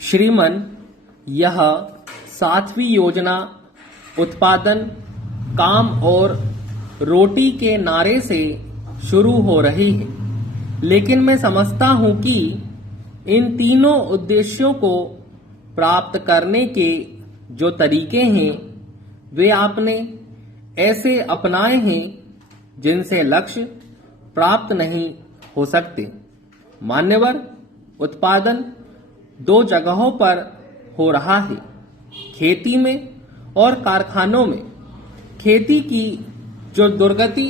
श्रीमन, यह 7वीं योजना उत्पादन, काम और रोटी के नारे से शुरू हो रही है, लेकिन मैं समझता हूं कि इन तीनों उद्देश्यों को प्राप्त करने के जो तरीके हैं वे आपने ऐसे अपनाए हैं जिनसे लक्ष्य प्राप्त नहीं हो सकते। मान्यवर, उत्पादन 2 जगहों पर हो रहा है, खेती में और कारखानों में। खेती की जो दुर्गति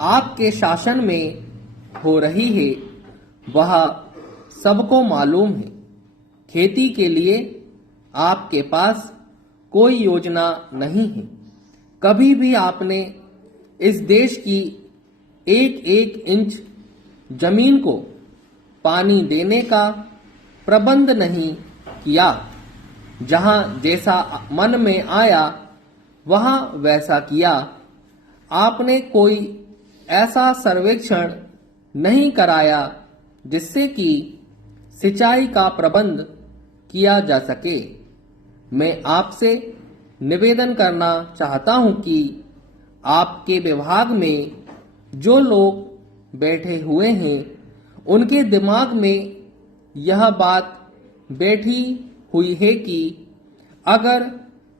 आपके शासन में हो रही है वह सबको मालूम है। खेती के लिए आपके पास कोई योजना नहीं है। कभी भी आपने इस देश की एक एक इंच जमीन को पानी देने का प्रबंध नहीं किया। जहां जैसा मन में आया वहां वैसा किया। आपने कोई ऐसा सर्वेक्षण नहीं कराया जिससे कि सिंचाई का प्रबंध किया जा सके। मैं आपसे निवेदन करना चाहता हूं कि आपके विभाग में जो लोग बैठे हुए हैं उनके दिमाग में यह बात बैठी हुई है कि अगर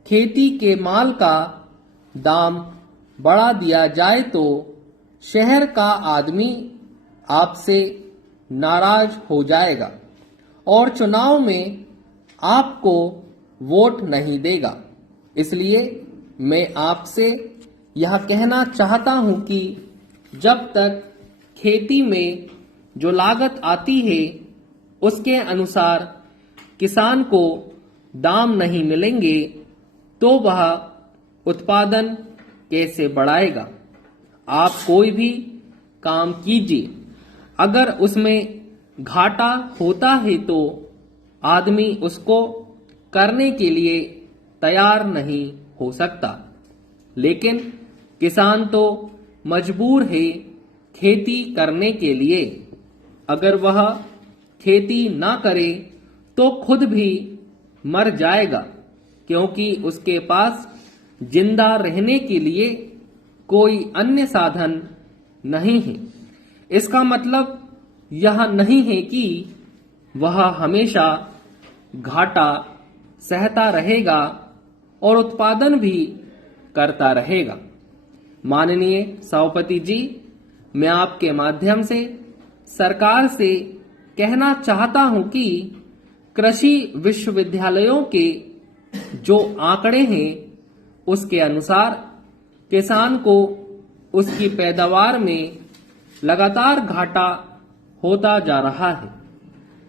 खेती के माल का दाम बढ़ा दिया जाए तो शहर का आदमी आपसे नाराज हो जाएगा और चुनाव में आपको वोट नहीं देगा। इसलिए मैं आपसे यह कहना चाहता हूं कि जब तक खेती में जो लागत आती है उसके अनुसार किसान को दाम नहीं मिलेंगे तो वह उत्पादन कैसे बढ़ाएगा। आप कोई भी काम कीजिए, अगर उसमें घाटा होता है तो आदमी उसको करने के लिए तैयार नहीं हो सकता। लेकिन किसान तो मजबूर है खेती करने के लिए। अगर वह खेती ना करे तो खुद भी मर जाएगा, क्योंकि उसके पास जिंदा रहने के लिए कोई अन्य साधन नहीं है। इसका मतलब यह नहीं है कि वह हमेशा घाटा सहता रहेगा और उत्पादन भी करता रहेगा। माननीय सभापति जी, मैं आपके माध्यम से सरकार से कहना चाहता हूं कि कृषि विश्वविद्यालयों के जो आंकड़े हैं उसके अनुसार किसान को उसकी पैदावार में लगातार घाटा होता जा रहा है।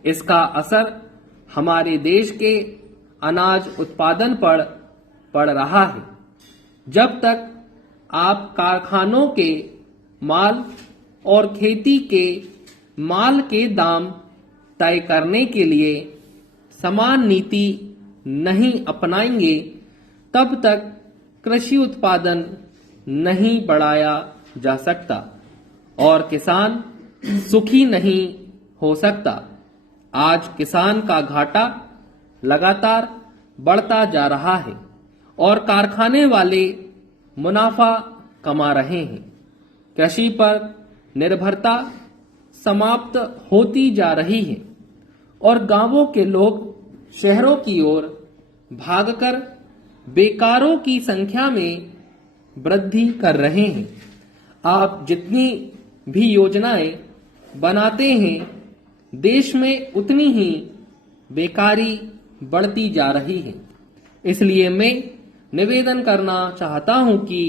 इसका असर हमारे देश के अनाज उत्पादन पर पड़ रहा है। जब तक आप कारखानों के माल और खेती के माल के दाम तय करने के लिए समान नीति नहीं अपनाएंगे, तब तक कृषि उत्पादन नहीं बढ़ाया जा सकता और किसान सुखी नहीं हो सकता। आज किसान का घाटा लगातार बढ़ता जा रहा है और कारखाने वाले मुनाफा कमा रहे हैं। कृषि पर निर्भरता समाप्त होती जा रही है और गांवों के लोग शहरों की ओर भागकर बेकारों की संख्या में वृद्धि कर रहे हैं। आप जितनी भी योजनाएं बनाते हैं देश में उतनी ही बेकारी बढ़ती जा रही है। इसलिए मैं निवेदन करना चाहता हूं कि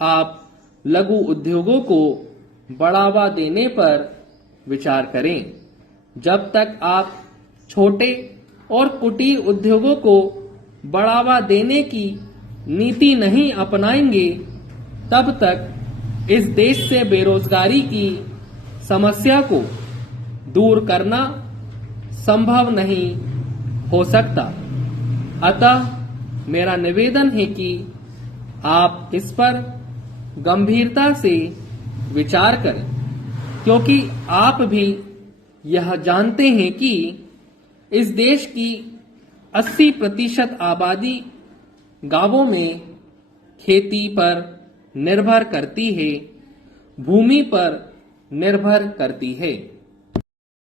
आप लघु उद्योगों को बढ़ावा देने पर विचार करें। जब तक आप छोटे और कुटीर उद्योगों को बढ़ावा देने की नीति नहीं अपनाएंगे, तब तक इस देश से बेरोजगारी की समस्या को दूर करना संभव नहीं हो सकता। अतः मेरा निवेदन है कि आप इस पर गंभीरता से विचार करें, क्योंकि आप भी यह जानते हैं कि इस देश की 80% आबादी गांवों में खेती पर निर्भर करती है, भूमि पर निर्भर करती है।